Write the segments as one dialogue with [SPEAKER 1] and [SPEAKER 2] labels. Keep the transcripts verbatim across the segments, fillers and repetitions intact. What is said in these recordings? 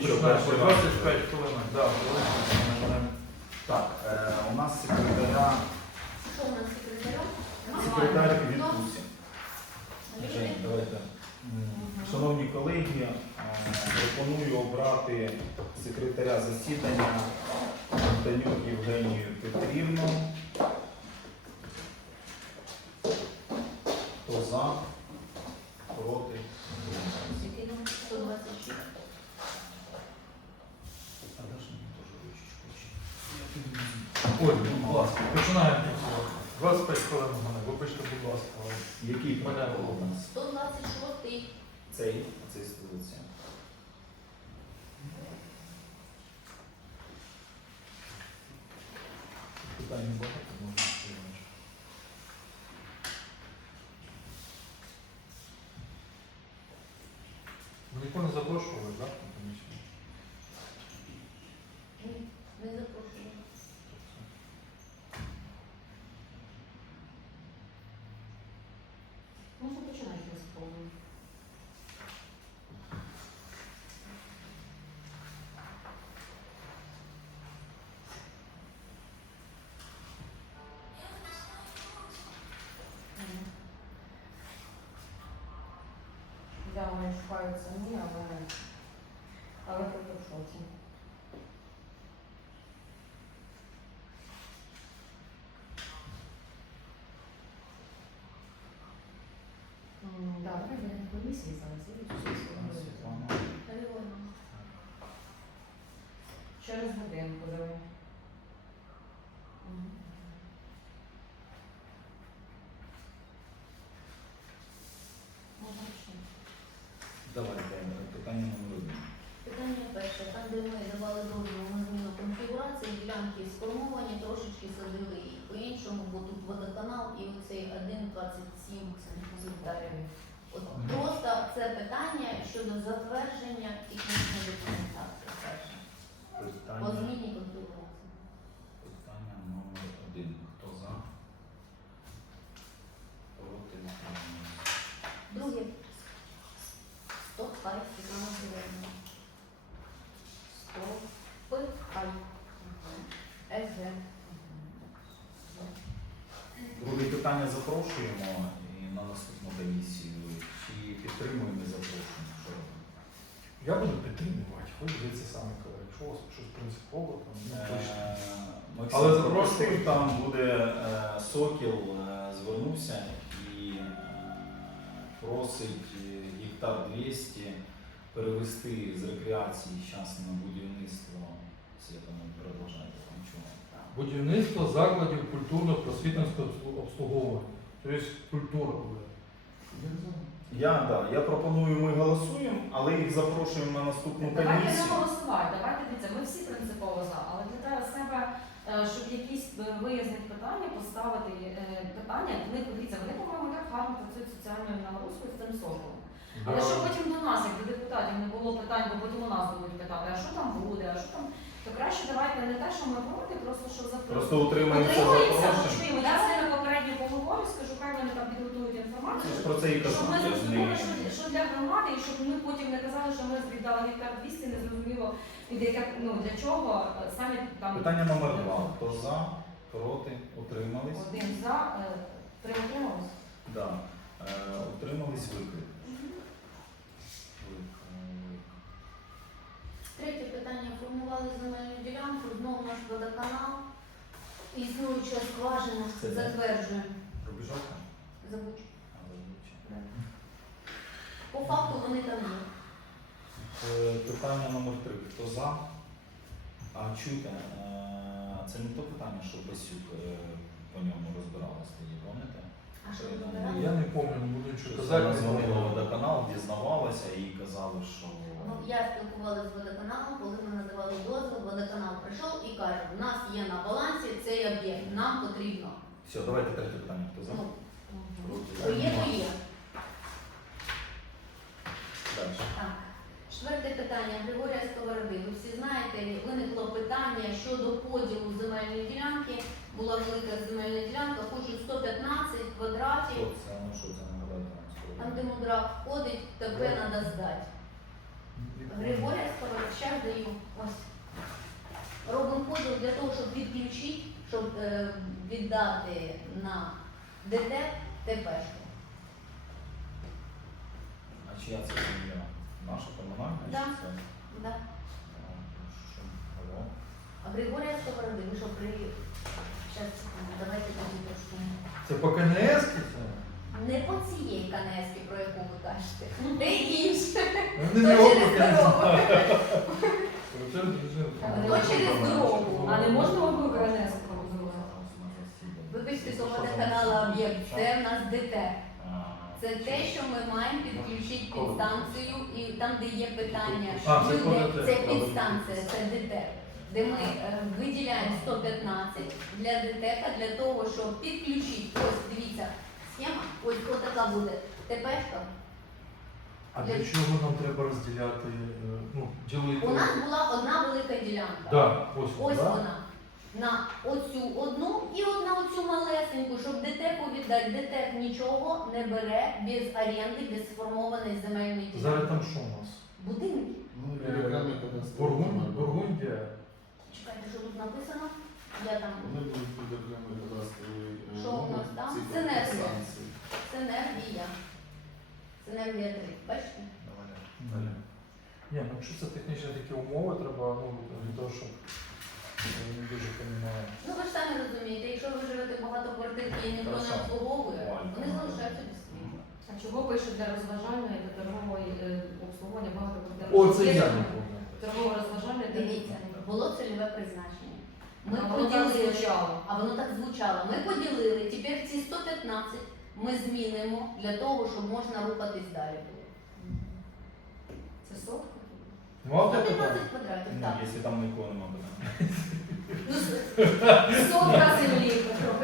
[SPEAKER 1] Перший раз.
[SPEAKER 2] двадцять п'ять хвилин, да, хвилин.
[SPEAKER 1] Так, е, у нас секретаря,
[SPEAKER 3] Що у нас секретаря?
[SPEAKER 1] секретар у відпустці.
[SPEAKER 3] Немає.
[SPEAKER 1] Жень, давайте. Шановні колеги, е, пропоную обрати секретаря засідання Антонюк Євгенію Петрівну. Хто за? Проти?
[SPEAKER 3] Який номер? сто двадцять шість.
[SPEAKER 1] А даш мені теж ручечку чи?
[SPEAKER 2] Ой, будь ласка, починаємо працювати. двадцять п'ять хвилин у мене, вибачте, будь ласка.
[SPEAKER 1] Який
[SPEAKER 2] Мене
[SPEAKER 1] протокол у нас?
[SPEAKER 3] сто двадцять шість.
[SPEAKER 1] Цей, цей столиця. Питання багато, можна співати.
[SPEAKER 2] Ви нікого не запрошували, так? на комісію?
[SPEAKER 3] Ні, не запрошую. Можна починати розповідати.
[SPEAKER 4] Да, вони шукають самі, але, але трохи в шоці. М, Да, давай я на комісії зараз.
[SPEAKER 1] Світлана.
[SPEAKER 3] Григорівна.
[SPEAKER 4] Через годинку давай. Мгм.
[SPEAKER 3] Можна ще.
[SPEAKER 1] Давайте питання номер один.
[SPEAKER 3] Питання перше. Там, де ми давали дозвіл на зміну конфігурації, ділянки сформовані, трошечки садили їх по-іншому, бо тут водоканал і оцей один двадцять сім гектарів. От просто це питання щодо затвердження технічної документації. Перше. По
[SPEAKER 1] Питання,
[SPEAKER 3] зміні конфігурації.
[SPEAKER 1] питання номер один. Хто за? Проти? Утримались?
[SPEAKER 3] Друге. Стоп, хай, Світлана Григорівна. Стоп, хай. СГ.
[SPEAKER 1] Друге питання запрошуємо і на наступну комісію. Чи підтримуємо і запрошуємо? Що робимо?
[SPEAKER 2] Я буду підтримувати, хоч дивіться самі колеги. Якщо у вас щось принципово, там не точно.
[SPEAKER 1] Е, Максим
[SPEAKER 2] Але
[SPEAKER 1] Але
[SPEAKER 2] запрошую.
[SPEAKER 1] там буде е, Сокіл, е, звернувся і е, просить е, гектар двісті перевести з рекреації зараз на будівництво. Це я там продовжаю там чого.
[SPEAKER 2] Будівництво закладів культурно-просвітницького обслуговування. Тобто культура буде.
[SPEAKER 1] Я, да, я пропоную, ми голосуємо, але їх запрошуємо на наступну
[SPEAKER 4] Давайте не
[SPEAKER 1] комісію.
[SPEAKER 4] голосувати, давайте дивіться, ми всі принципово за, але для себе, е, щоб якісь е, вияснити питання, поставити е, питання, вони, дивіться, вони, по-моєму, так гарно працюють соціальною нагрузкою з цим соколом. Але
[SPEAKER 2] Да.
[SPEAKER 4] щоб потім до нас, як до депутатів, не було питань, бо потім у нас будуть питати, а що там буде, а що там, то краще давайте не те, що ми проти, просто що за
[SPEAKER 1] Просто утримуємося
[SPEAKER 4] Утримуємося,
[SPEAKER 1] запрошення.
[SPEAKER 4] почуємо. Я з ними попередньо поговорю, скажу, хай вони там підготують
[SPEAKER 1] Я ж
[SPEAKER 4] інформацію.
[SPEAKER 1] про це і кажу.
[SPEAKER 4] Щоб ми
[SPEAKER 1] Я ж
[SPEAKER 4] зрозуміли,
[SPEAKER 1] не...
[SPEAKER 4] що, що для громади, і щоб ми потім не казали, що ми віддали гектар двісті, не зрозуміло, від яке, ну, для чого, самі там
[SPEAKER 1] Питання номер два. Хто за, проти, утримались?
[SPEAKER 4] один за, е, три утримались.
[SPEAKER 1] Да. Е, утримались виклик.
[SPEAKER 3] Третє питання. Формували земельну ділянку, знову наш водоканал. Існуюча скважина,
[SPEAKER 1] Це де?
[SPEAKER 3] затверджуємо.
[SPEAKER 1] Пробіжавка?
[SPEAKER 3] Забудь.
[SPEAKER 1] А, зазвичай.
[SPEAKER 3] По факту вони там є.
[SPEAKER 1] Е, Питання номер три. Хто за? А чуйте, е, це не то питання, що Басюк е, по ньому розбиралась тоді, пам'ятаєте?
[SPEAKER 3] А що
[SPEAKER 1] Я
[SPEAKER 3] ви
[SPEAKER 1] думаю,
[SPEAKER 3] вибирали?
[SPEAKER 2] Я не пам'ятаю, не буду нічого
[SPEAKER 1] Що
[SPEAKER 2] казати.
[SPEAKER 1] вона
[SPEAKER 2] не
[SPEAKER 1] дзвонила в
[SPEAKER 2] пам'ятаю.
[SPEAKER 1] водоканал, дізнавалася і казали, що...
[SPEAKER 3] Ну, я спілкувалася з водоканалом, коли ми надавали дозвіл, водоканал прийшов і каже, у нас є на балансі цей об'єкт, нам потрібно.
[SPEAKER 1] Все, давайте третє питання. Хто за?
[SPEAKER 3] Ну,
[SPEAKER 1] Проти?
[SPEAKER 3] то є, то є.
[SPEAKER 1] Далі.
[SPEAKER 3] Так. Четверте питання. Григорія Сковороди. Ви всі знаєте, виникло питання щодо поділу земельної ділянки. Була велика земельна ділянка, хочуть сто п'ятнадцять квадратів.
[SPEAKER 1] Хто це? Ну що це нагадайте нам скоро?
[SPEAKER 3] Там, де мудра входить, ТП треба здати. Григорія Сковорода, даю. Ось. Робимо поділ для того, щоб відключити, щоб е, віддати на ДТ ТПшку.
[SPEAKER 1] А чия це земля? Наша комунальна?
[SPEAKER 3] Да.
[SPEAKER 1] Чи це?
[SPEAKER 3] Да.
[SPEAKER 1] А, що? Алло?
[SPEAKER 3] А Григорія Сковороди, ви що при... Зараз, давайте тоді трошки.
[SPEAKER 2] Це по КНС це?
[SPEAKER 3] Не по цієї канески, про яку ви кажете. Де інше.
[SPEAKER 2] Ну,
[SPEAKER 3] То
[SPEAKER 2] не
[SPEAKER 3] через
[SPEAKER 2] округ,
[SPEAKER 3] дорогу.
[SPEAKER 4] То через дорогу. А не можна вам КНС?
[SPEAKER 3] Вибачте, то водоканала об'єкт, це в нас ДТ.
[SPEAKER 1] А,
[SPEAKER 3] Це те, що ми маємо підключити підстанцію, і там, де є питання,
[SPEAKER 2] А, це
[SPEAKER 3] люди,
[SPEAKER 2] коли
[SPEAKER 3] це
[SPEAKER 2] те.
[SPEAKER 3] підстанція, це ДТ, де ми е, виділяємо сто п'ятнадцять для ДТЕКа, для того, щоб підключити. Ось, дивіться, схема, ось ось така буде ТПшка.
[SPEAKER 2] А для чого нам треба розділяти, е, ну, ділити?
[SPEAKER 3] У нас була одна велика ділянка.
[SPEAKER 2] Да, ось,
[SPEAKER 3] Ось
[SPEAKER 2] да?
[SPEAKER 3] вона. На оцю одну і одна оцю малесеньку, щоб ДТЕКу віддати. ДТЕК нічого не бере без оренди, без сформованої земельної ділянки.
[SPEAKER 2] Зараз там що у нас?
[SPEAKER 3] Будинки.
[SPEAKER 5] Ну, регіональний кадастр.
[SPEAKER 2] Бургунд, Бургундія.
[SPEAKER 3] Чекайте, що тут написано? Я там
[SPEAKER 5] Вони будуть під окремий кадастровий е,
[SPEAKER 3] Що у нас там?
[SPEAKER 5] ці
[SPEAKER 3] Синергія.
[SPEAKER 5] станції.
[SPEAKER 3] Синергія. Синергія три. Бачите?
[SPEAKER 2] Далі. Ні, ну якщо це технічні такі умови, треба, ну, для того, щоб я не дуже розумію.
[SPEAKER 3] Ну ви ж самі розумієте, якщо ви живете в багатоквартирці і ніхто не
[SPEAKER 1] Хорошо.
[SPEAKER 3] обслуговує,
[SPEAKER 1] Ладно.
[SPEAKER 3] вони залишаються без світла.
[SPEAKER 4] А чого пишуть для розважальної та торгової е, обслуговування багатоквартирних?
[SPEAKER 2] О, це
[SPEAKER 4] Є
[SPEAKER 2] я
[SPEAKER 4] ж
[SPEAKER 2] не пам'ятаю.
[SPEAKER 4] Торгове розважальне та
[SPEAKER 3] Дивіться, було цільове призначення. Ми
[SPEAKER 4] А воно так
[SPEAKER 3] поділили,
[SPEAKER 4] звучало.
[SPEAKER 3] а воно так звучало. Ми поділили, тепер ці сто п'ятнадцять ми змінимо для того, щоб можна рухатись далі було.
[SPEAKER 4] Це сотка?
[SPEAKER 2] Ну, а
[SPEAKER 3] сто
[SPEAKER 2] де питання?
[SPEAKER 3] п'ятнадцять квадратів,
[SPEAKER 1] Ну,
[SPEAKER 3] так.
[SPEAKER 1] якщо там нікого немає питань.
[SPEAKER 3] Ну,
[SPEAKER 4] Сотка землі, трохи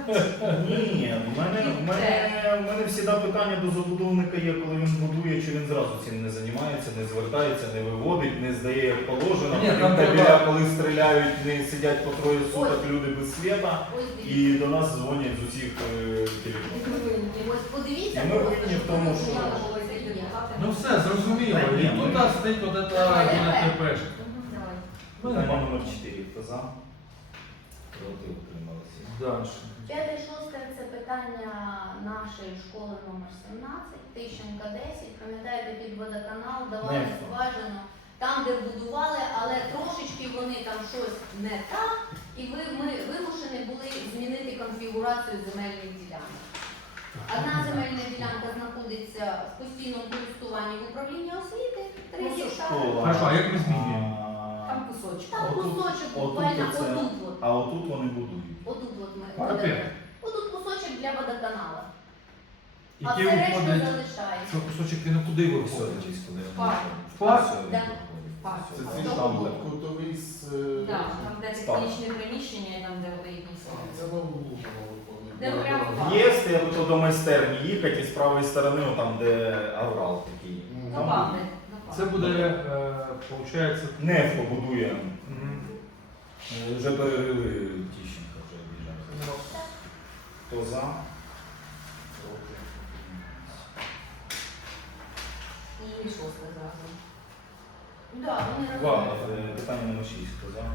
[SPEAKER 1] Ні, в мене, в мене, в мене завжди питання до забудовника є, коли він будує, чи він зразу цим не займається, не звертається, не виводить, не здає як положено.
[SPEAKER 2] Ні,
[SPEAKER 1] Потім
[SPEAKER 2] там
[SPEAKER 1] табеля,
[SPEAKER 2] треба-
[SPEAKER 1] коли стріляють, не сидять по троє суток люди без світа.
[SPEAKER 3] ось дивіться.
[SPEAKER 1] І до нас дзвонять з усіх е, телефонів.
[SPEAKER 3] Ось подивіться,
[SPEAKER 1] І ми
[SPEAKER 3] просто,
[SPEAKER 1] винні в
[SPEAKER 3] щоб
[SPEAKER 1] тому,
[SPEAKER 3] ви
[SPEAKER 1] що-
[SPEAKER 3] розуміли, що це є.
[SPEAKER 2] Ну все, зрозуміло.
[SPEAKER 1] Та ні,
[SPEAKER 2] І тут
[SPEAKER 1] ми-
[SPEAKER 2] стоїть от
[SPEAKER 3] Давай,
[SPEAKER 2] ця
[SPEAKER 3] давай.
[SPEAKER 2] ТПшка.
[SPEAKER 4] Давай.
[SPEAKER 1] Питання номер чотири. Хто за? Проти утрималися.
[SPEAKER 2] Далі.
[SPEAKER 3] П'яте, шосте це питання нашої школи номер сімнадцять, Тищенка десять. Пам'ятаєте, під водоканал давали
[SPEAKER 1] Нефть.
[SPEAKER 3] скважину там, де будували, але трошечки вони там щось не так, і ви, ми вимушені були змінити конфігурацію земельних ділянок. Одна земельна ділянка знаходиться в постійному користуванні в управлінні освіти, три
[SPEAKER 1] Ну, це
[SPEAKER 3] гектари.
[SPEAKER 1] школа.
[SPEAKER 2] Хорошо, а як ми змінюємо?
[SPEAKER 1] А,
[SPEAKER 4] Там кусочок.
[SPEAKER 3] Там
[SPEAKER 1] Отут-
[SPEAKER 3] кусочок
[SPEAKER 1] отут
[SPEAKER 3] буквально
[SPEAKER 1] оце-
[SPEAKER 3] отут от.
[SPEAKER 1] А отут вони будують.
[SPEAKER 3] Отут от ми.
[SPEAKER 2] Парапет.
[SPEAKER 3] Отут кусочок для водоканалу. А
[SPEAKER 2] Який
[SPEAKER 3] все решта
[SPEAKER 2] виходить,
[SPEAKER 3] залишається.
[SPEAKER 2] що кусочок він куди
[SPEAKER 1] Все,
[SPEAKER 2] виходить?
[SPEAKER 1] десь куди вони
[SPEAKER 4] Парк.
[SPEAKER 1] виходять.
[SPEAKER 2] Парк?
[SPEAKER 1] Все,
[SPEAKER 3] Да.
[SPEAKER 1] виходить.
[SPEAKER 4] Парк.
[SPEAKER 5] Це
[SPEAKER 1] Все,
[SPEAKER 5] ці
[SPEAKER 1] там
[SPEAKER 5] там
[SPEAKER 1] буде.
[SPEAKER 5] кутовий з...
[SPEAKER 4] Так, там де
[SPEAKER 1] Спав.
[SPEAKER 4] технічне приміщення і там де водоїдні
[SPEAKER 5] Це
[SPEAKER 4] слова.
[SPEAKER 5] на углу воно виходить.
[SPEAKER 4] Де прямо парк.
[SPEAKER 1] В'їзд, я буду до майстерні їхати, і з правої сторони, там, де аврал такий.
[SPEAKER 5] Мгм.
[SPEAKER 4] На пам'ять. на пам'ять.
[SPEAKER 2] Це буде, виходить,
[SPEAKER 1] Нефко будує. Е, Вже перерили Тіщенка, вже об'їжджають. Хто за? Проти?
[SPEAKER 4] І шосте зразу.
[SPEAKER 3] Да, вони
[SPEAKER 1] Два.
[SPEAKER 3] розуміють.
[SPEAKER 1] Е, Питання номер шість. Хто за?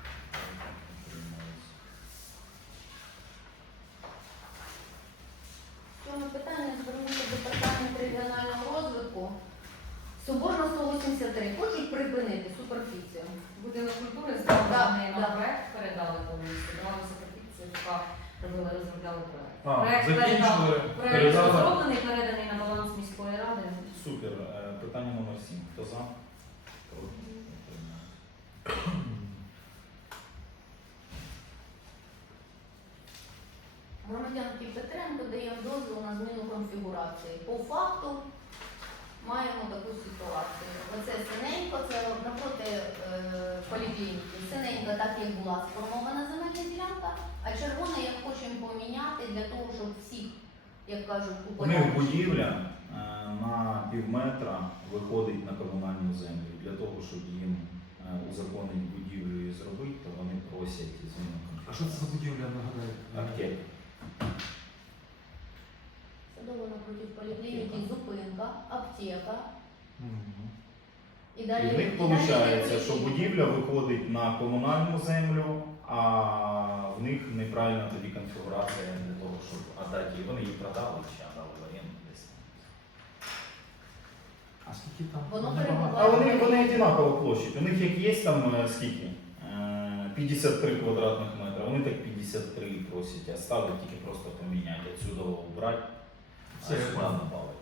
[SPEAKER 3] В цьому питанні звернувся департамент регіонального розвитку. Соборна сто вісімдесят три. Хочуть припинити суперфіцію.
[SPEAKER 4] Будинок культури здав
[SPEAKER 3] Да,
[SPEAKER 4] на неї
[SPEAKER 3] да.
[SPEAKER 4] на проект, передали повністю. Давали суперфіцію, яка робила, розробляли проект.
[SPEAKER 2] А,
[SPEAKER 4] Проект
[SPEAKER 2] закінчили,
[SPEAKER 4] передав- Проект
[SPEAKER 2] передали.
[SPEAKER 4] розроблений, переданий на баланс міської ради.
[SPEAKER 1] Супер. Е, Питання номер сім. Хто за? Проти? Утримались.
[SPEAKER 3] Громадянки Петренко дає дозвіл на зміну конфігурації. По факту маємо таку ситуацію. Оце синенько, це напроти е, поліклініки. Синенька так, як була сформована земельна ділянка, а червона, як хочемо поміняти для того, щоб всіх, як кажуть,
[SPEAKER 1] У них
[SPEAKER 3] упорядочити.
[SPEAKER 1] будівля е, на пів метра виходить на комунальну землю. Для того, щоб їм е, узаконити будівлю і зробити, то вони просять зміну
[SPEAKER 2] А що це за будівля, нагадаю?
[SPEAKER 1] Аптека.
[SPEAKER 3] Садово напроти поліклініки, зупинка, аптека.
[SPEAKER 2] Мгм.
[SPEAKER 3] І
[SPEAKER 1] І
[SPEAKER 3] далі
[SPEAKER 1] в них
[SPEAKER 3] і далі
[SPEAKER 1] виходить,
[SPEAKER 3] йде
[SPEAKER 1] що
[SPEAKER 3] будівля.
[SPEAKER 1] будівля виходить на комунальну землю, а в них неправильна тоді конфігурація для того, щоб віддати її. Вони її продали чи віддали в оренду десь.
[SPEAKER 2] А скільки там?
[SPEAKER 3] Воно
[SPEAKER 2] Небагато.
[SPEAKER 3] перебуває.
[SPEAKER 1] А вони, вони одинакова площадь. У них як є там е, скільки? Е, п'ятдесят три квадратних метри, вони так п'ятдесят три просять, а ставлять тільки просто поміняти. Отсюда убрати, а
[SPEAKER 2] Це я
[SPEAKER 1] сюди
[SPEAKER 2] понял.
[SPEAKER 1] добавити.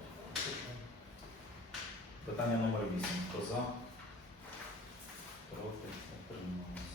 [SPEAKER 1] Питання номер вісім. Хто за? Проти? Утримались.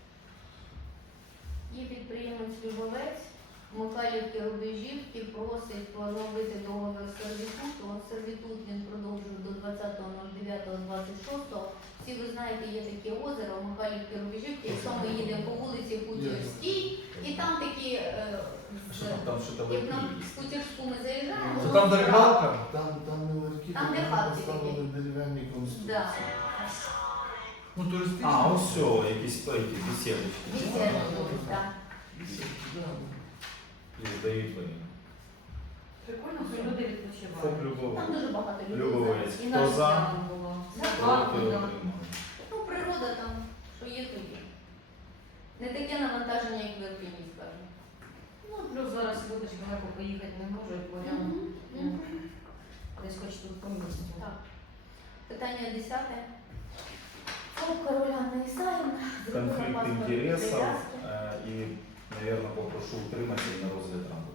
[SPEAKER 3] Є підприємець Любовець Михайлівки Рубежівки просить поновити договір сервітуту. Сервітут він продовжує до двадцятого дев'ятого двадцять шостого. Всі ви знаєте, є таке озеро Михайлівки Рубежівки. Якщо ми їдемо по вулиці Путівській, і там такі, е,
[SPEAKER 1] А що там, там що там
[SPEAKER 3] як на
[SPEAKER 1] якісь?
[SPEAKER 3] Путівську ми заїжджаємо.
[SPEAKER 2] Це там де рибалка?
[SPEAKER 5] Там, там не ларьки,
[SPEAKER 3] Там, де
[SPEAKER 5] там
[SPEAKER 3] хатки
[SPEAKER 5] поставили
[SPEAKER 3] такі.
[SPEAKER 5] дерев'яні конструкції.
[SPEAKER 3] Да.
[SPEAKER 2] Ну, туристична.
[SPEAKER 1] А, ось все, якісь стойки, беседочки.
[SPEAKER 3] Бесіда тут, так.
[SPEAKER 5] Да.
[SPEAKER 1] І здають вони.
[SPEAKER 4] Прикольно, що люди
[SPEAKER 1] Фоп
[SPEAKER 4] відпочивають.
[SPEAKER 1] Любов.
[SPEAKER 3] Там дуже багато людей.
[SPEAKER 1] Любовець.
[SPEAKER 4] І
[SPEAKER 1] Хто
[SPEAKER 4] на
[SPEAKER 1] за?
[SPEAKER 4] океан було.
[SPEAKER 1] Проти?
[SPEAKER 4] Гарно.
[SPEAKER 1] Утримались.
[SPEAKER 3] Ну, природа там, що є, то є. Не таке навантаження, як в Ірпіні, скажімо.
[SPEAKER 4] Ну, плюс зараз люди ж далеко поїхати не можуть, бо
[SPEAKER 3] Мгм, мгм.
[SPEAKER 4] десь хоч тут по місту.
[SPEAKER 3] Так. Питання десяте. ФОП Король Анна Ісаївна зробила
[SPEAKER 1] Конфликт
[SPEAKER 3] паспорт
[SPEAKER 1] интересов.
[SPEAKER 3] прив'язки.
[SPEAKER 1] Е, І, наверное, попрошу утримати і на розгляд рамки.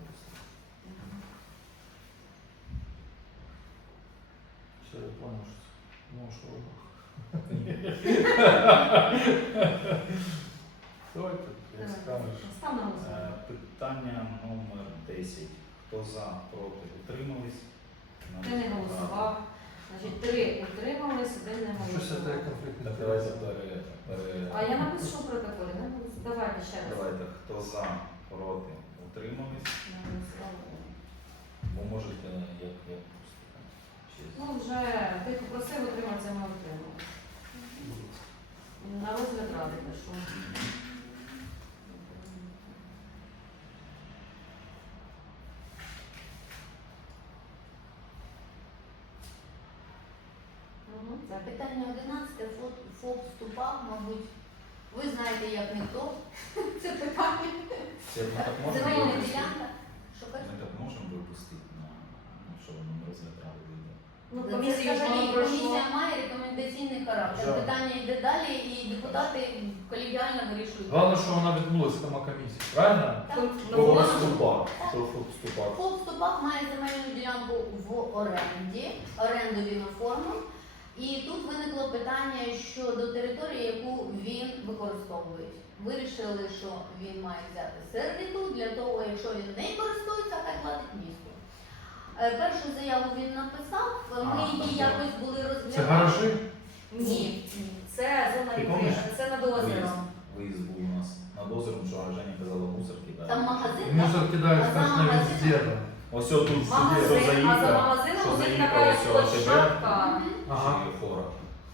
[SPEAKER 2] Все, я понял, що це. Ну, що робимо. Давайте, як скажеш.
[SPEAKER 4] Став на
[SPEAKER 1] Е,
[SPEAKER 4] голосування.
[SPEAKER 1] Питання номер десять. Хто за, проти, утримались?
[SPEAKER 4] Ти не голосував. Значить, три утримались, один не
[SPEAKER 2] Щось це
[SPEAKER 4] голосував.
[SPEAKER 2] конфлікт
[SPEAKER 1] Так, давайте
[SPEAKER 2] інтересів.
[SPEAKER 1] пере, пере...
[SPEAKER 4] А я напишу в протоколі, не голосую. Давайте ще раз.
[SPEAKER 1] Давайте, хто за, проти, утримались?
[SPEAKER 4] Не голосував.
[SPEAKER 1] Бо можете, як, як поступати. Чесно.
[SPEAKER 4] Ну, вже ти попросив утриматися, ми утрималися. На розгляд ради пишу. Мгм,
[SPEAKER 3] Це
[SPEAKER 4] так.
[SPEAKER 3] питання одинадцяте. ФОП, ФОП Ступак, мабуть, ви знаєте, як ніхто. Це питання.
[SPEAKER 1] Це ми так можемо
[SPEAKER 3] Земельна
[SPEAKER 1] випустити?
[SPEAKER 3] ділянка. Що
[SPEAKER 1] Ми
[SPEAKER 3] кажете?
[SPEAKER 1] так можемо випустити на, ну, що воно на розгляд ради вийде?
[SPEAKER 4] Ну,
[SPEAKER 3] Це
[SPEAKER 4] комісію ж
[SPEAKER 3] взагалі
[SPEAKER 4] воно пройшло.
[SPEAKER 3] комісія має рекомендаційний характер.
[SPEAKER 1] Да.
[SPEAKER 3] Питання йде далі, і депутати колегіально вирішують.
[SPEAKER 2] Головне, що вона відбулася сама комісія, правильно?
[SPEAKER 3] Так.
[SPEAKER 4] Ну,
[SPEAKER 1] Кого
[SPEAKER 4] воно-
[SPEAKER 1] вступав? Що вступав?
[SPEAKER 3] ФОП Ступак має земельну ділянку в оренді, оренду він оформив. І тут виникло питання щодо території, яку він використовує. Вирішили, що він має взяти сервітут для того, якщо він не користується, хай платить місту. Е, Першу заяву він написав, ми
[SPEAKER 1] А,
[SPEAKER 3] її
[SPEAKER 1] так,
[SPEAKER 3] якось були розглядати.
[SPEAKER 2] Це гаражі?
[SPEAKER 3] Ні, ні.
[SPEAKER 4] Це зона
[SPEAKER 1] Ти
[SPEAKER 4] відкрита,
[SPEAKER 1] помниш?
[SPEAKER 4] це над
[SPEAKER 1] Виїзд,
[SPEAKER 4] озером.
[SPEAKER 1] виїзд був у нас над озером, що Женя казала мусор кидає.
[SPEAKER 3] Там магазин,
[SPEAKER 2] Мусор кидають
[SPEAKER 3] А за
[SPEAKER 2] страшно
[SPEAKER 3] магазином?
[SPEAKER 2] везде там.
[SPEAKER 1] Ось тут сюди, що
[SPEAKER 4] Магазин, а за
[SPEAKER 1] заїхав,
[SPEAKER 4] магазином
[SPEAKER 1] що
[SPEAKER 4] у них
[SPEAKER 1] заїхав
[SPEAKER 4] така
[SPEAKER 1] ось
[SPEAKER 4] площадка.
[SPEAKER 3] Мгм.
[SPEAKER 2] Ага.
[SPEAKER 1] чи фора.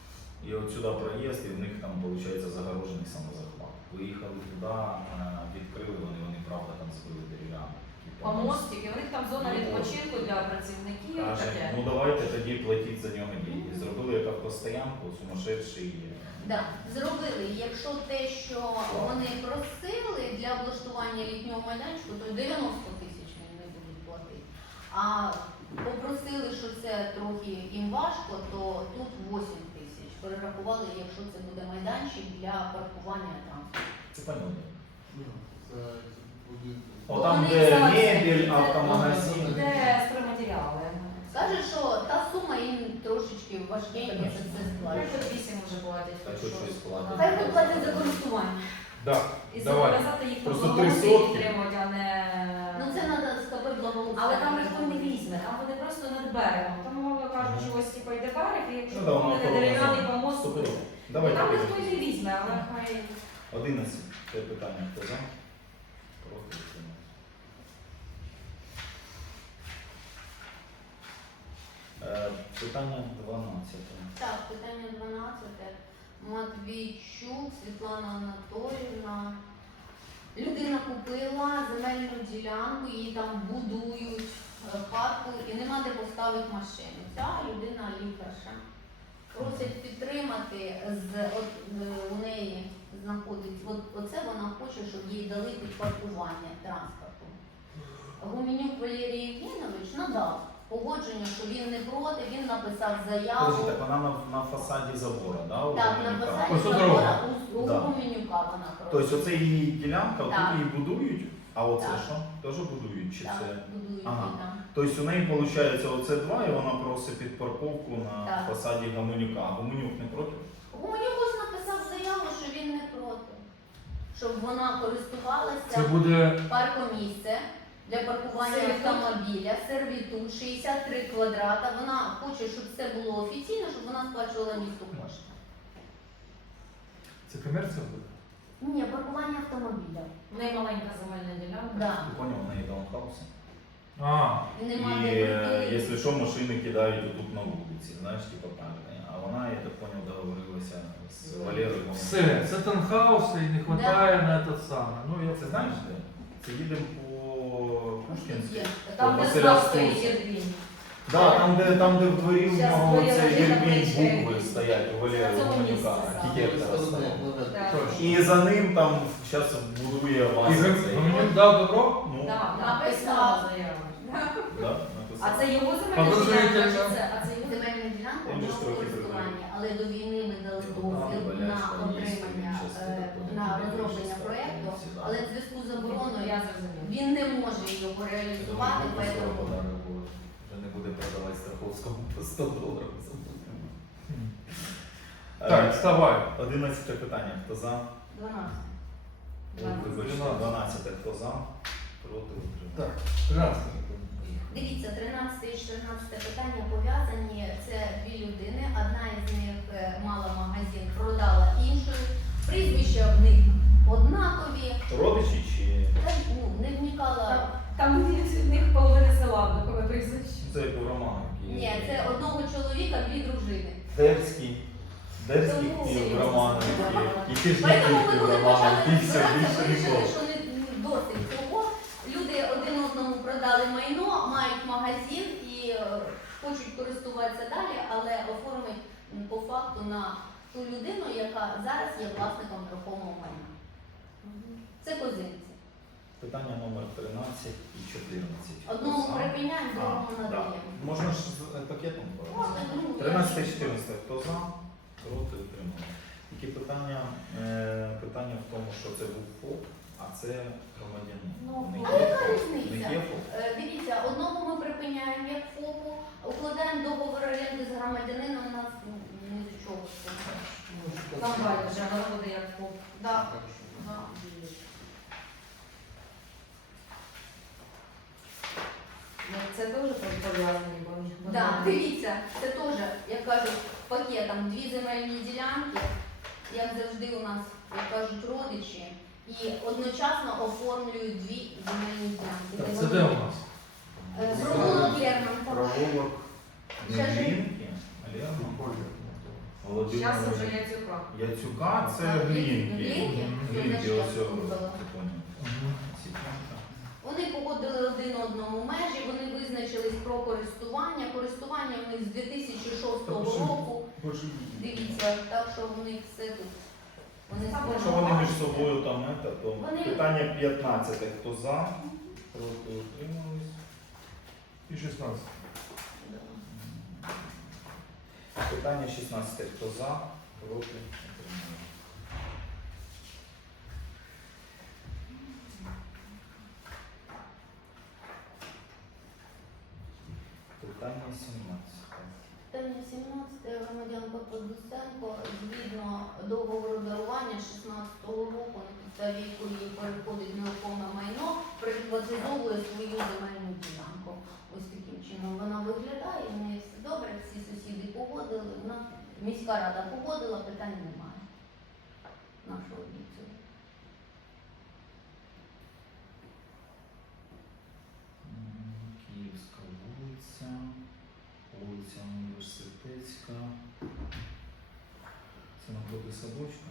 [SPEAKER 1] І от сюди проїзд, і в них там, виходить, загорожений самозахват. Виїхали туди, е, відкрили вони, вони, правда, там збили дерев'яну.
[SPEAKER 4] По мостики, у них там зона відпочинку для працівників.
[SPEAKER 1] Каже,
[SPEAKER 4] таке.
[SPEAKER 1] ну давайте тоді платіть за нього деньги. Зробили як автостоянку, сумасшедший.
[SPEAKER 3] Да, зробили. Якщо те, що вони просили для облаштування літнього майданчику, то дев'яносто тисяч вони не будуть платити. А попросили, що це трохи їм важко, то тут вісім тисяч. Перерахували, якщо це буде майданчик для паркування транспорту.
[SPEAKER 1] Це понятно.
[SPEAKER 5] Ну, це буде.
[SPEAKER 1] О,
[SPEAKER 3] Ну,
[SPEAKER 1] там,
[SPEAKER 3] вони
[SPEAKER 1] де
[SPEAKER 3] зараз-
[SPEAKER 1] мебель,
[SPEAKER 3] це-
[SPEAKER 1] автомагазин.
[SPEAKER 4] Де стройматеріали.
[SPEAKER 3] Каже, що та сума їм трошечки важкенька, це все
[SPEAKER 4] Хай
[SPEAKER 3] сплачує.
[SPEAKER 4] хоч вісім вже платять.
[SPEAKER 1] Та
[SPEAKER 4] хоч
[SPEAKER 1] хоч
[SPEAKER 4] щось.
[SPEAKER 1] щось платять.
[SPEAKER 3] Хай хоч платять за користування.
[SPEAKER 2] Да.
[SPEAKER 4] І
[SPEAKER 2] Давай.
[SPEAKER 4] зобов'язати їх
[SPEAKER 1] Просто
[SPEAKER 4] по
[SPEAKER 1] три
[SPEAKER 4] благоустрій
[SPEAKER 1] сотки.
[SPEAKER 4] підтримувати, а не...
[SPEAKER 3] Ну це треба скапати благоустрій.
[SPEAKER 4] Але там ніхто не візьме, там вони просто над берегом. Там, мовно кажучи, ось типу йде берег, і якщо
[SPEAKER 1] Ну, да, воно
[SPEAKER 4] буде
[SPEAKER 1] охорона
[SPEAKER 4] дерев'яний
[SPEAKER 1] зона.
[SPEAKER 4] помост,
[SPEAKER 1] Стопудово.
[SPEAKER 4] то
[SPEAKER 1] Давайте.
[SPEAKER 4] там ніхто
[SPEAKER 1] тоді.
[SPEAKER 4] і не візьме, але хай...
[SPEAKER 1] одинадцять. Це питання. Хто за? Проти. Утримались. Е, Питання дванадцяте.
[SPEAKER 3] Так, питання дванадцяте. Матвійчук Світлана Анатоліївна. Людина купила земельну ділянку, її там будують е, хатку і нема де поставити машину. Ця людина лікарша. Просять підтримати з от, е, у неї знаходить, от оце вона хоче, щоб їй дали під паркування транспорту. Гуменюк Валерій Євгенович надав погодження, що він не проти, він написав заяву.
[SPEAKER 1] Подожди, так вона на, на фасаді забора, да? у
[SPEAKER 3] Так, на
[SPEAKER 1] Гуменюка?
[SPEAKER 3] посаді
[SPEAKER 2] Ось у
[SPEAKER 3] забора
[SPEAKER 2] дорога.
[SPEAKER 3] у, у
[SPEAKER 1] Да.
[SPEAKER 3] Гуменюка вона просить.
[SPEAKER 1] Тобто оце її ділянка,
[SPEAKER 3] Так.
[SPEAKER 1] тут її будують, а оце
[SPEAKER 3] Так.
[SPEAKER 1] що? Теж будують чи
[SPEAKER 3] Так,
[SPEAKER 1] це?
[SPEAKER 3] будують
[SPEAKER 1] Ага.
[SPEAKER 3] її там.
[SPEAKER 1] Тобто у неї виходить оце два, і вона просить під парковку на
[SPEAKER 3] Так.
[SPEAKER 1] фасаді Гуменюка. А Гуменюк не проти?
[SPEAKER 3] Гуменюк ось написав заяву, що він не проти. Щоб вона користувалася
[SPEAKER 2] Це буде
[SPEAKER 3] паркомісце для паркування
[SPEAKER 4] Сервітут.
[SPEAKER 3] автомобіля, сервітут, шістдесят три квадрата. Вона хоче, щоб це було офіційно, щоб вона сплачувала місту кошти.
[SPEAKER 2] це комерція буде?
[SPEAKER 3] Ні, паркування автомобіля.
[SPEAKER 4] В неї маленька земельна ділянка.
[SPEAKER 3] Да.
[SPEAKER 1] Ти поняв, в неї даунхауси.
[SPEAKER 2] А,
[SPEAKER 3] І нема
[SPEAKER 1] І,
[SPEAKER 3] де
[SPEAKER 1] е,
[SPEAKER 3] припинити.
[SPEAKER 1] якщо що, машини кидають тут на вулиці, знаєш, типу пам'ятає. А вона, я так поняв, договорилася з Валерою.
[SPEAKER 2] все, це таунхауси і не вистачає на те саме. Ну, я
[SPEAKER 1] Це знаєш де? Це їдемо по Пушкінській.
[SPEAKER 3] Є.
[SPEAKER 4] Там, де
[SPEAKER 1] Василя
[SPEAKER 4] знав
[SPEAKER 1] Стуса.
[SPEAKER 4] стоїть Єрвін.
[SPEAKER 1] Да, там, де, там, де в дворі в
[SPEAKER 4] Щас
[SPEAKER 1] нього
[SPEAKER 4] дворі
[SPEAKER 1] це
[SPEAKER 4] Валерія
[SPEAKER 1] Єрмін
[SPEAKER 4] Валерійовича.
[SPEAKER 1] букви стоять у Валерія
[SPEAKER 4] На цьому
[SPEAKER 1] Гуменюка,
[SPEAKER 4] місці саме.
[SPEAKER 1] архітектора.
[SPEAKER 5] Сторони,
[SPEAKER 1] свого.
[SPEAKER 5] як наверх.
[SPEAKER 4] Так.
[SPEAKER 2] точно.
[SPEAKER 1] І за ним там зараз будує
[SPEAKER 2] І
[SPEAKER 1] Вася
[SPEAKER 2] Гуменюк
[SPEAKER 1] цей.
[SPEAKER 2] Гуменюк дав добро?
[SPEAKER 1] Ну,
[SPEAKER 4] Так,
[SPEAKER 3] Написала.
[SPEAKER 4] написала заяву.
[SPEAKER 1] да,
[SPEAKER 4] А
[SPEAKER 1] написав.
[SPEAKER 4] це його земельна
[SPEAKER 2] Подозрительно.
[SPEAKER 4] ділянка, чи це? А це його
[SPEAKER 3] Земельна ділянка
[SPEAKER 1] Він же ж
[SPEAKER 3] одного
[SPEAKER 1] трохи
[SPEAKER 3] користування, але до війни ми дали
[SPEAKER 1] Ну,
[SPEAKER 3] дозвіл
[SPEAKER 1] там,
[SPEAKER 3] на
[SPEAKER 1] Валяшка,
[SPEAKER 3] отримання,
[SPEAKER 1] є, щас
[SPEAKER 3] е,
[SPEAKER 1] це буде
[SPEAKER 3] на
[SPEAKER 1] буде
[SPEAKER 3] розроблення
[SPEAKER 1] більше
[SPEAKER 3] проєкту,
[SPEAKER 1] ставити,
[SPEAKER 3] але в зв'язку з забороною
[SPEAKER 4] Я зрозуміла.
[SPEAKER 3] він не може його реалізувати, поэтому
[SPEAKER 1] Вже не буде продавати Страховському по сто доларів.
[SPEAKER 2] Так, вставай.
[SPEAKER 1] Одинадцяте питання. Хто за?
[SPEAKER 3] дванадцять.
[SPEAKER 1] Ой, вибачте, дванадцяте. Хто за? Проти утримання.
[SPEAKER 5] Так, тринадцяте.
[SPEAKER 3] Дивіться, тринадцяте і чотирнадцяте питання пов'язані. Це дві людини. Одна із них е, мала магазин, продала іншою. Прізвища в них однакові.
[SPEAKER 1] Родичі чи
[SPEAKER 3] Та, ну, не вникала.
[SPEAKER 4] Там в них половина села однакове прізвище.
[SPEAKER 1] це як у Романа?
[SPEAKER 3] Ні, це одного чоловіка, дві дружини.
[SPEAKER 1] Дерський. Дерський
[SPEAKER 3] Тому
[SPEAKER 1] і
[SPEAKER 3] серйозно.
[SPEAKER 1] Романові. Які ж
[SPEAKER 3] Поэтому ми
[SPEAKER 1] не
[SPEAKER 3] коли
[SPEAKER 1] Романові,
[SPEAKER 3] почали
[SPEAKER 1] більше,
[SPEAKER 3] розбиратися,
[SPEAKER 1] більше
[SPEAKER 3] вирішили,
[SPEAKER 1] нікого.
[SPEAKER 3] що не ну, досить цього. Люди один одному продали майно, мають магазин і е, хочуть користуватися далі, але оформить м, по факту на ту людину, яка зараз є власником рухомого майна. Це козинці.
[SPEAKER 1] Питання номер тринадцять і чотирнадцять.
[SPEAKER 3] Одному
[SPEAKER 1] Хто за?
[SPEAKER 3] припиняємо, другому
[SPEAKER 1] А, да.
[SPEAKER 3] надаємо.
[SPEAKER 1] Можна ж з е, пакетом
[SPEAKER 3] Можна,
[SPEAKER 1] брати?
[SPEAKER 3] ну, я
[SPEAKER 1] тринадцяте
[SPEAKER 3] ж-
[SPEAKER 1] чотирнадцяте. Хто за? Проти утримання. Які питання? Е, питання в тому, що це був ФОП, а це громадянин.
[SPEAKER 4] Ну,
[SPEAKER 1] Не
[SPEAKER 3] а
[SPEAKER 1] є
[SPEAKER 3] яка
[SPEAKER 1] ФОП?
[SPEAKER 3] різниця?
[SPEAKER 1] Не є ФОП?
[SPEAKER 3] Е, Дивіться, одного ми припиняємо як ФОПу, укладаємо договор оренди з громадянином, у нас ну, ні до чого.
[SPEAKER 4] Там байдуже, вона буде як поп.
[SPEAKER 3] Да.
[SPEAKER 5] Хорошо.
[SPEAKER 3] Ага.
[SPEAKER 4] Ну, це теж пов'язані, бо бо-
[SPEAKER 3] Да, дивіться, це теж, як кажуть, пакетом дві земельні ділянки, як завжди у нас, як кажуть, родичі, і одночасно оформлюють дві земельні ділянки.
[SPEAKER 2] Так,
[SPEAKER 3] Де
[SPEAKER 2] це
[SPEAKER 3] вони-
[SPEAKER 2] де у нас?
[SPEAKER 3] Е, Провулок Лермонтова.
[SPEAKER 1] Провулок не
[SPEAKER 3] Ще ж-
[SPEAKER 1] Глінки, а Лермонтова. Володимир
[SPEAKER 4] Зараз уже Яцюка.
[SPEAKER 1] Яцюка це
[SPEAKER 3] Так,
[SPEAKER 1] Глінки.
[SPEAKER 3] Глінки?
[SPEAKER 1] Глінки,
[SPEAKER 3] Це
[SPEAKER 1] ось
[SPEAKER 3] я
[SPEAKER 1] ось,
[SPEAKER 3] слухала.
[SPEAKER 1] ти поняв.
[SPEAKER 2] Мгм.
[SPEAKER 1] Сітянка.
[SPEAKER 3] Вони погодили один одному межі, вони визначились про користування. Користування в них з дві тисячі шостого
[SPEAKER 1] Та,
[SPEAKER 3] року. Дивіться, так що в них все тут. Вони
[SPEAKER 4] Так,
[SPEAKER 1] Якщо вони між
[SPEAKER 3] сформувалися.
[SPEAKER 1] собою там это, то
[SPEAKER 3] Вони-
[SPEAKER 1] питання п'ятнадцяте. Хто за? Проти утримались.
[SPEAKER 2] І шістнадцять.
[SPEAKER 3] Да.
[SPEAKER 1] Питання шістнадцяте. Хто за? Проти утримались. Питання сімнадцяте.
[SPEAKER 3] Питання сімнадцяте. Громадянка Подусенко, згідно договору дарування шістнадцятого року, на підставі якої переходить нерухоме майно, приватизовує свою земельну ділянку. Ось таким чином вона виглядає, в неї все добре, всі сусіди погодили, вона, міська рада погодила, питань немає. Нашого обіцю.
[SPEAKER 1] М, Київська вулиця, вулиця Університетська. Це напроти садочка.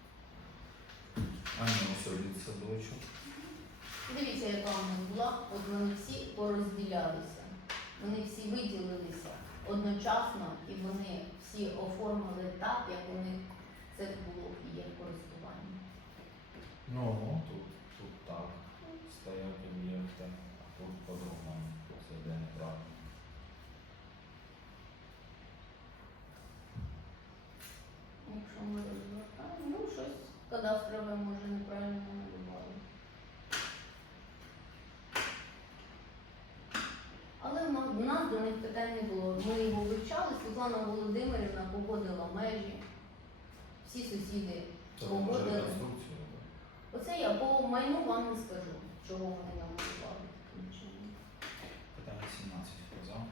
[SPEAKER 1] А ні, ось від садочок.
[SPEAKER 3] Дивіться, яка у них була, от вони всі порозділялися. Вони всі виділилися. одночасно, і вони всі оформили так, як у них це було і є в користуванні.
[SPEAKER 2] Ну,
[SPEAKER 1] Тут, тут так, стоять об'єкти, а тут по-другому, це йде неправильно.
[SPEAKER 3] Якщо ми розвертаємо, ну щось кадастрове може неправильно малювали. Але в нас, в нас до них питань не було. Ми його вивчали, Світлана Володимирівна погодила межі. Всі сусіди
[SPEAKER 1] Це може
[SPEAKER 3] погодили.
[SPEAKER 1] реконструкцію робити.
[SPEAKER 3] Оце я по майну вам не скажу, чого вони намалювали таким чином.
[SPEAKER 1] Питання сімнадцять, хто за?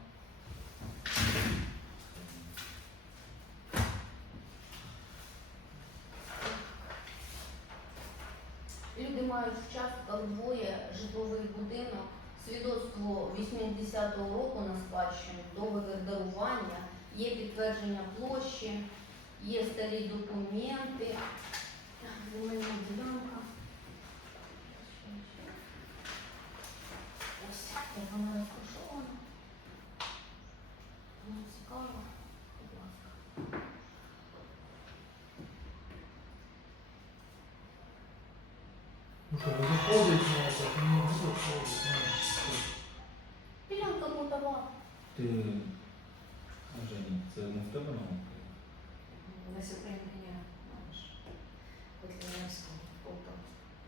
[SPEAKER 3] Люди мають в частках двоє житловий будинок, свідоцтво вісімдесятого року на спадщину, договір дарування, є підтвердження площі, є старі документи. Так, земельна ділянка. Ось, як вона розташована. Мені цікаво. Будь ласка.
[SPEAKER 2] ну що, не виходить, ну, так, ну, не виходить, ну.
[SPEAKER 3] Ділянка бутова.
[SPEAKER 1] Ти, а Жені, це не в тебе на
[SPEAKER 4] Десь Україні, знаєш, Котлянівського, Полтавського.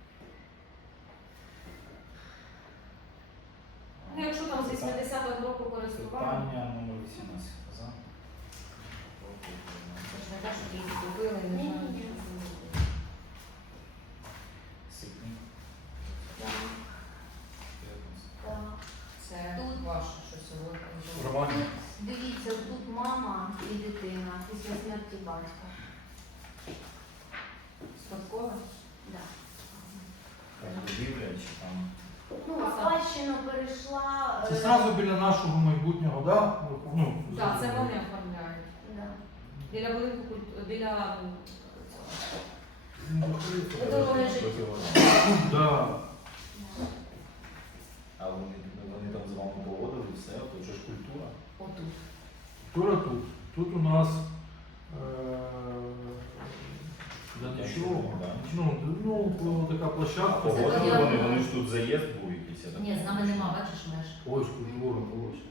[SPEAKER 4] Ну, якщо там з вісімдесятого року користування,
[SPEAKER 1] Питання номер вісімнадцять, хто за? Проти,
[SPEAKER 4] це ж
[SPEAKER 1] утримався.
[SPEAKER 4] не те, що їх купили, не знаю,
[SPEAKER 3] Ні-ні-ні.
[SPEAKER 4] що це було.
[SPEAKER 1] Ситник,
[SPEAKER 3] Так,
[SPEAKER 1] П'ятниця.
[SPEAKER 3] так.
[SPEAKER 4] Це
[SPEAKER 3] Тут.
[SPEAKER 4] ваше щось велике.
[SPEAKER 2] Нормально.
[SPEAKER 3] Дивіться, тут мама і дитина після смерті батька.
[SPEAKER 4] Спадкове?
[SPEAKER 3] Да.
[SPEAKER 1] Так, будівля чи там?
[SPEAKER 3] Ну, спадщина перейшла.
[SPEAKER 2] Це
[SPEAKER 3] е,
[SPEAKER 2] зразу біля нашого майбутнього, да? Ну,
[SPEAKER 4] Так, це вони оформляють.
[SPEAKER 3] Да.
[SPEAKER 4] Біля будинку культ- біля м, цього.
[SPEAKER 2] Ну,
[SPEAKER 4] Видової життя.
[SPEAKER 1] Противоположне.
[SPEAKER 2] да.
[SPEAKER 1] А вони, вони там з вами погодили, все, тут же ж культура.
[SPEAKER 4] Отут.
[SPEAKER 2] Тура тут. Тут у нас е, да нічого.
[SPEAKER 1] Да,
[SPEAKER 2] Ну, ну, така площадка.
[SPEAKER 1] Погодили
[SPEAKER 4] я-
[SPEAKER 1] вони, вони ж тут заїзд був якийсь. я так
[SPEAKER 4] Ні, з нами
[SPEAKER 1] розумію.
[SPEAKER 4] нема, бачиш меж.
[SPEAKER 2] Ось культура, ось.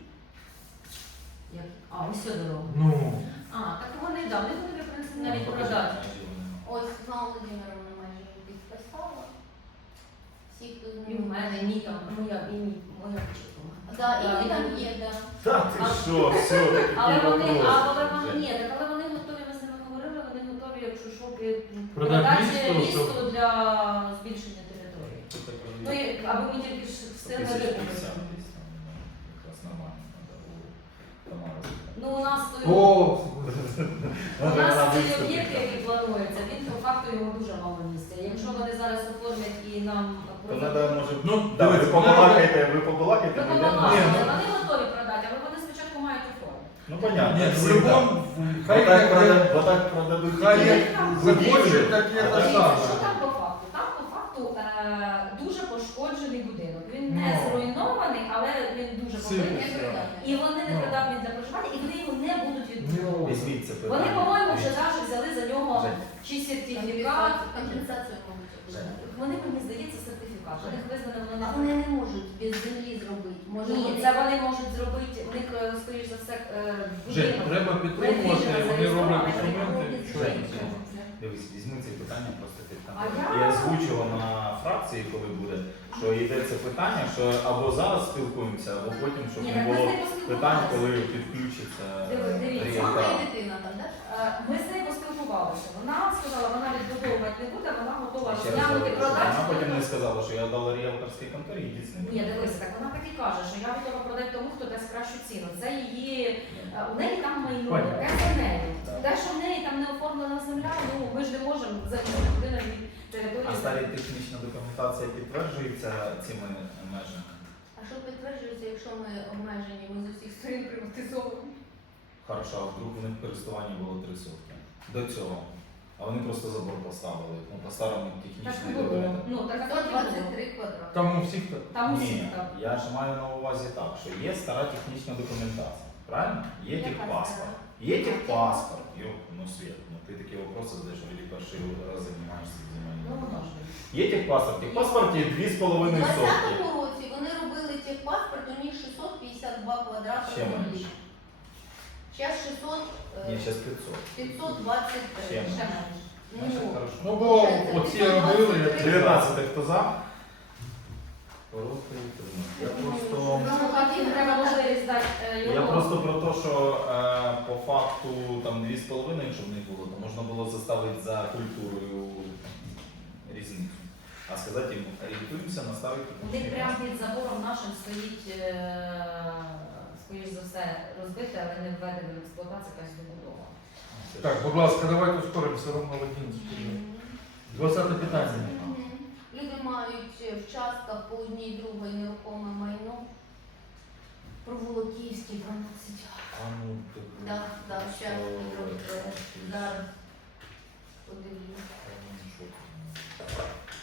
[SPEAKER 4] Як? А, ось сюди дорога.
[SPEAKER 2] Ну,
[SPEAKER 4] А, так вони, да, вони будуть, в принципі, навіть
[SPEAKER 1] Ну,
[SPEAKER 4] продати.
[SPEAKER 1] покажіть, межі вони.
[SPEAKER 3] Ось Світлана Володимировна майже підписала. Всі, хто з
[SPEAKER 4] І
[SPEAKER 3] ними.
[SPEAKER 4] в мене, і мій там, моя, і мій, моя читала.
[SPEAKER 3] Да, і
[SPEAKER 4] Да,
[SPEAKER 3] ви
[SPEAKER 4] і
[SPEAKER 3] там
[SPEAKER 4] він-
[SPEAKER 3] є, да.
[SPEAKER 1] Та ти
[SPEAKER 4] А-
[SPEAKER 1] що, все, такі
[SPEAKER 4] Але вони,
[SPEAKER 1] вопроси
[SPEAKER 4] але вони,
[SPEAKER 1] вже.
[SPEAKER 4] ні, так але вони готові, ми з ними говорили, вони готові, якщо що, під-
[SPEAKER 2] Продати
[SPEAKER 4] продати
[SPEAKER 2] місто,
[SPEAKER 4] місто
[SPEAKER 2] щоб-
[SPEAKER 4] для збільшення території.
[SPEAKER 1] Тут так
[SPEAKER 4] Ну, і, аби ми тільки ж встигли
[SPEAKER 1] тисяч
[SPEAKER 4] викупити.
[SPEAKER 1] п'ятдесят десь там, да, якраз нормально, треба було Тамара запитати.
[SPEAKER 4] Ну, у нас той,
[SPEAKER 2] о,
[SPEAKER 4] у нас
[SPEAKER 1] Вона
[SPEAKER 4] цей
[SPEAKER 1] виступить.
[SPEAKER 4] об'єкт, який планується, він по факту йому дуже мало місця. Якщо вони зараз оформлять і нам
[SPEAKER 1] То треба, може,
[SPEAKER 2] ну,
[SPEAKER 1] да, ви
[SPEAKER 2] дивіться, вони
[SPEAKER 1] побалакайте, ви побалакайте,
[SPEAKER 4] ви
[SPEAKER 1] ми йдемо.
[SPEAKER 4] побалакали,
[SPEAKER 2] Ні, ну-
[SPEAKER 4] вони готові продати, але вони спочатку мають оформити.
[SPEAKER 1] Ну, понятно.
[SPEAKER 2] Ні, в
[SPEAKER 1] всегда.
[SPEAKER 2] любому, хай
[SPEAKER 1] Отак
[SPEAKER 2] як
[SPEAKER 1] прода-
[SPEAKER 2] як-
[SPEAKER 1] отак продадуть
[SPEAKER 2] хай
[SPEAKER 1] тільки
[SPEAKER 2] як
[SPEAKER 1] будівлю.
[SPEAKER 2] захочуть, так і
[SPEAKER 1] А
[SPEAKER 2] те
[SPEAKER 1] так-
[SPEAKER 4] Дивіться,
[SPEAKER 2] саме.
[SPEAKER 4] що там по факту? Там по факту е, дуже пошкоджений будинок. Він не
[SPEAKER 2] Ну.
[SPEAKER 4] зруйнований, але він дуже
[SPEAKER 2] Сильно.
[SPEAKER 4] побитий.
[SPEAKER 3] Непридатний.
[SPEAKER 4] І вони не
[SPEAKER 2] Ну.
[SPEAKER 4] придатні для проживання, і вони його не будуть відбудовувати.
[SPEAKER 1] Візьміть це питання.
[SPEAKER 4] Вони, по-моєму, вже навіть взяли за нього
[SPEAKER 1] Жень,
[SPEAKER 4] чи сертифікат.
[SPEAKER 3] Компенсацію можуть
[SPEAKER 1] Жень.
[SPEAKER 3] отримати.
[SPEAKER 4] Вони, мені здається, сертифікат. У них визнано
[SPEAKER 3] А
[SPEAKER 4] воно не
[SPEAKER 3] вони не можуть без землі зробити. Може,
[SPEAKER 4] Ні,
[SPEAKER 3] вони-
[SPEAKER 4] це вони можуть зробити, у них, е, скоріш за все, е,
[SPEAKER 2] Жень,
[SPEAKER 4] будинок.
[SPEAKER 2] треба підтримувати, вони роблять документи. Що
[SPEAKER 3] Жень,
[SPEAKER 2] це?
[SPEAKER 1] Дивись, візьми це питання просто під
[SPEAKER 4] А
[SPEAKER 1] контроль.
[SPEAKER 4] я-
[SPEAKER 1] Я озвучу на фракції, коли буде, що йде це питання, що або зараз спілкуємося, або потім, щоб
[SPEAKER 4] Ні,
[SPEAKER 1] не
[SPEAKER 4] так ми з
[SPEAKER 1] було
[SPEAKER 4] нею поспілкувалися.
[SPEAKER 1] питань, коли підключиться
[SPEAKER 4] Диви- дивіться,
[SPEAKER 3] Мама
[SPEAKER 1] ріелтор.
[SPEAKER 3] і дитина там, так?
[SPEAKER 4] Е, Ми з нею поспілкувалися. Вона сказала, вона відбудовувати не буде, вона готова
[SPEAKER 1] Ще раз
[SPEAKER 4] розглянути
[SPEAKER 1] говорю,
[SPEAKER 4] продати.
[SPEAKER 1] вона потім не сказала, що я дала ріелторській конторі, йдіть з ним.
[SPEAKER 4] Ні, дивися, так вона так і каже, що я готова продати тому, хто дасть кращу ціну. Це її, е, у неї там майно,
[SPEAKER 2] Понятно.
[SPEAKER 4] яке за нею.
[SPEAKER 1] Так.
[SPEAKER 4] Те, що в неї там не оформлена земля, ну ми ж не можемо замінити будинок від
[SPEAKER 1] А
[SPEAKER 4] території.
[SPEAKER 1] старі технічна документація підтверджується цими межами?
[SPEAKER 3] А що підтверджується, якщо ми обмежені, ми з усіх сторін приватизовані?
[SPEAKER 1] Хорошо, а вдруг у них користування було три сотки. До цього. А вони просто забор поставили. Ну, по-старому
[SPEAKER 4] Так
[SPEAKER 1] технічний
[SPEAKER 4] і було.
[SPEAKER 1] документ.
[SPEAKER 4] Ну, так
[SPEAKER 3] сто
[SPEAKER 4] і було.
[SPEAKER 3] двадцять три квадрати.
[SPEAKER 2] Там у всіх так.
[SPEAKER 4] Там усі
[SPEAKER 1] Ні,
[SPEAKER 4] так.
[SPEAKER 1] я ж маю на увазі так, що є стара технічна документація. Правильно? Є
[SPEAKER 3] Яка
[SPEAKER 1] техпаспорт.
[SPEAKER 3] сфера?
[SPEAKER 1] Є техпаспорт. Йо, ну свет, ну ти такі вопроси задаєш, вроді перший раз займаєшся
[SPEAKER 4] Ну,
[SPEAKER 1] земельним.
[SPEAKER 4] можливо.
[SPEAKER 1] Є техпаспорт. Техпаспорт є дві з
[SPEAKER 3] У
[SPEAKER 1] половиною сотки.
[SPEAKER 3] двадцятому році вони робили техпаспорт, у них шістсот п'ятдесят два квадрата
[SPEAKER 1] Ще
[SPEAKER 3] землі.
[SPEAKER 1] менше.
[SPEAKER 3] Зараз шістсот,
[SPEAKER 1] Ні, зараз п'ятсот.
[SPEAKER 3] п'ятсот двадцять три.
[SPEAKER 1] Ще
[SPEAKER 4] Ще менше.
[SPEAKER 1] Значить,
[SPEAKER 3] Ну,
[SPEAKER 1] хорошо.
[SPEAKER 2] Ну, бо оці робили, як
[SPEAKER 1] дев'ятнадцяте хто за? Проти, утримався. Я просто...
[SPEAKER 4] Ну, тоді треба можливість дати е, його.
[SPEAKER 1] Я просто про те, що е, по факту там дві з половиною, якщо б не було, то можна було заставити за культурою різницю. А сказати їм, орієнтуємося на старий
[SPEAKER 4] У них
[SPEAKER 1] технічний
[SPEAKER 4] прямо
[SPEAKER 1] паспорт.
[SPEAKER 4] під забором нашим стоїть, е, скоріш за все, розбите, але не введено в експлуатацію якась добудова.
[SPEAKER 1] Це ж-
[SPEAKER 2] Так, будь ласка, давайте ускоримося ровно в одинадцять. двадцяте питання.
[SPEAKER 3] Мгм. Люди мають в частках по одній другій нерухоме майно. Провулок Київський, дванадцять.
[SPEAKER 1] А ну, ти
[SPEAKER 3] Да, да,
[SPEAKER 1] просто,
[SPEAKER 3] щас,
[SPEAKER 1] е,
[SPEAKER 3] е,
[SPEAKER 1] щось.
[SPEAKER 3] зараз. Подивлюсь.
[SPEAKER 1] Та ну, що там?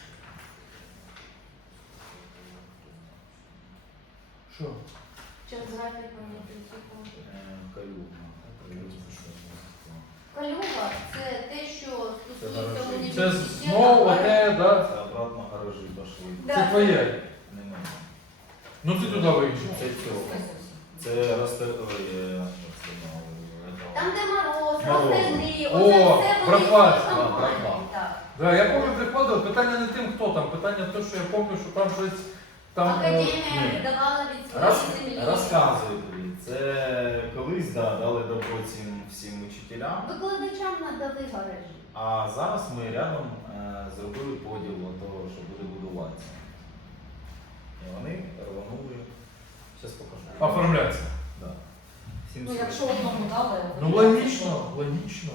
[SPEAKER 2] Що?
[SPEAKER 3] Час графік пам'ятаю, секунду.
[SPEAKER 1] Е, Калюга. Калюга, що це?
[SPEAKER 3] Калюга це те, що стосується
[SPEAKER 1] гаражі.
[SPEAKER 3] університету.
[SPEAKER 2] Це знову те, да?
[SPEAKER 1] Це обратно гаражі пішли.
[SPEAKER 3] Да.
[SPEAKER 2] Це твоє.
[SPEAKER 1] Нема.
[SPEAKER 2] Ну ти туди вийшов.
[SPEAKER 1] Це цього. Це росте... Ой, е, це, ну,
[SPEAKER 3] Там, де мороз,
[SPEAKER 1] Мороз.
[SPEAKER 3] розстріли,
[SPEAKER 2] О,
[SPEAKER 3] оце все вони
[SPEAKER 2] братва.
[SPEAKER 3] всі
[SPEAKER 1] Да,
[SPEAKER 3] компанії,
[SPEAKER 1] братва.
[SPEAKER 3] так.
[SPEAKER 2] Да, я пам'ятаю, приходив, питання не тим, хто там, питання в те, що я пам'ятаю, що там щось там. е,
[SPEAKER 3] Академія
[SPEAKER 1] ні.
[SPEAKER 3] віддавала від
[SPEAKER 1] Роз,
[SPEAKER 3] своєї землі.
[SPEAKER 1] розказую тобі. Це колись да, дали добро цим всім учителям,
[SPEAKER 3] Викладачам надали гаражі.
[SPEAKER 1] а зараз ми рядом е, зробили поділ того, що буде будуватися. І вони рванули. Зараз покажу.
[SPEAKER 2] Оформляться.
[SPEAKER 1] Да. Сім
[SPEAKER 4] Ну,
[SPEAKER 1] сотень.
[SPEAKER 4] якщо одному дали,
[SPEAKER 2] Ну логічно, логічно.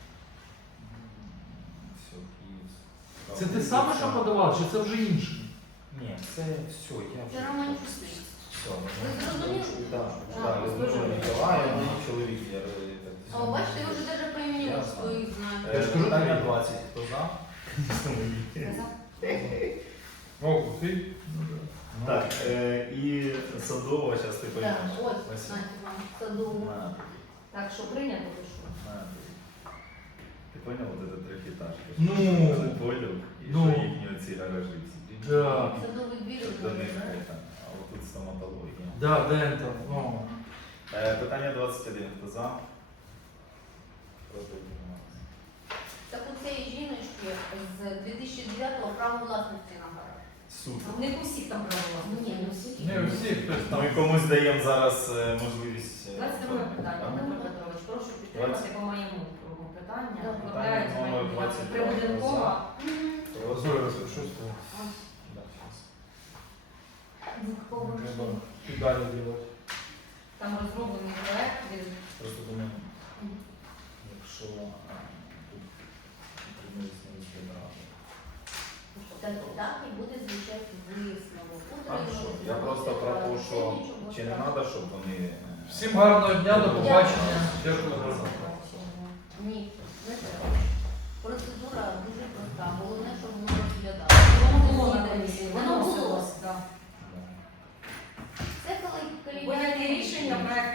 [SPEAKER 1] Все, Київ.
[SPEAKER 2] Це ти саме що подавав, чи це вже інше?
[SPEAKER 1] Ні, це все, я вже.
[SPEAKER 3] Це романтичний.
[SPEAKER 1] Все,
[SPEAKER 3] Ви зрозуміли?
[SPEAKER 1] Так,
[SPEAKER 3] А,
[SPEAKER 1] так, Людмила
[SPEAKER 4] служили.
[SPEAKER 1] Ніколаївна і чоловік. Я, е, так,
[SPEAKER 3] О, бачите, ви вже навіть по імені
[SPEAKER 1] Ясно.
[SPEAKER 3] своїх знаєте.
[SPEAKER 1] Е, Питання двадцять. Хто за?
[SPEAKER 2] О, ти?
[SPEAKER 1] Так, е, і Садова, зараз ти
[SPEAKER 3] Так,
[SPEAKER 1] поймеш.
[SPEAKER 3] ось,
[SPEAKER 1] Ось.
[SPEAKER 3] знаєте, вам садову.
[SPEAKER 1] На тобі,
[SPEAKER 4] Так, що прийнято, то що?
[SPEAKER 1] на тобі. Ти поняв, от этот трьохетажка?
[SPEAKER 2] Ну.
[SPEAKER 1] Це поділ, і
[SPEAKER 2] Ну.
[SPEAKER 1] що їхні оці гаражі всі.
[SPEAKER 2] Да.
[SPEAKER 3] Садовий двір.
[SPEAKER 1] Щоб до них это, а от тут стоматологія.
[SPEAKER 2] Да, дентал. Ну.
[SPEAKER 1] Е, Питання двадцять один. Хто за? Проти утрималися.
[SPEAKER 3] Так у цієї жіночки з дві тисячі дев'ятого право власності на гараж.
[SPEAKER 1] Супер.
[SPEAKER 4] В них усіх там правила.
[SPEAKER 3] Ні, не всі.
[SPEAKER 2] Не всі, хтось там.
[SPEAKER 1] Ми комусь даємо зараз е, можливість. е,
[SPEAKER 4] двадцять друге питання,
[SPEAKER 1] так?
[SPEAKER 4] Дмитро Петрович, прошу підтримати
[SPEAKER 1] двадцять.
[SPEAKER 4] по моєму кругу питання.
[SPEAKER 3] Так.
[SPEAKER 4] Виправляють
[SPEAKER 1] Питання номер двадцять два.
[SPEAKER 4] прибудинкова.
[SPEAKER 1] Просто-
[SPEAKER 2] Зараз щось там.
[SPEAKER 1] Да, щас.
[SPEAKER 2] Треба і далі робити.
[SPEAKER 4] Там розроблений проект від
[SPEAKER 1] Просто думаю, якщо а, тут утримуюсь не розглядати.
[SPEAKER 3] Так, так і буде звучати висновок.
[SPEAKER 1] Хорошо. Я просто про те, що чи не треба, щоб вони. е,
[SPEAKER 2] Всім гарного дня, до побачення. Дякую за розмову.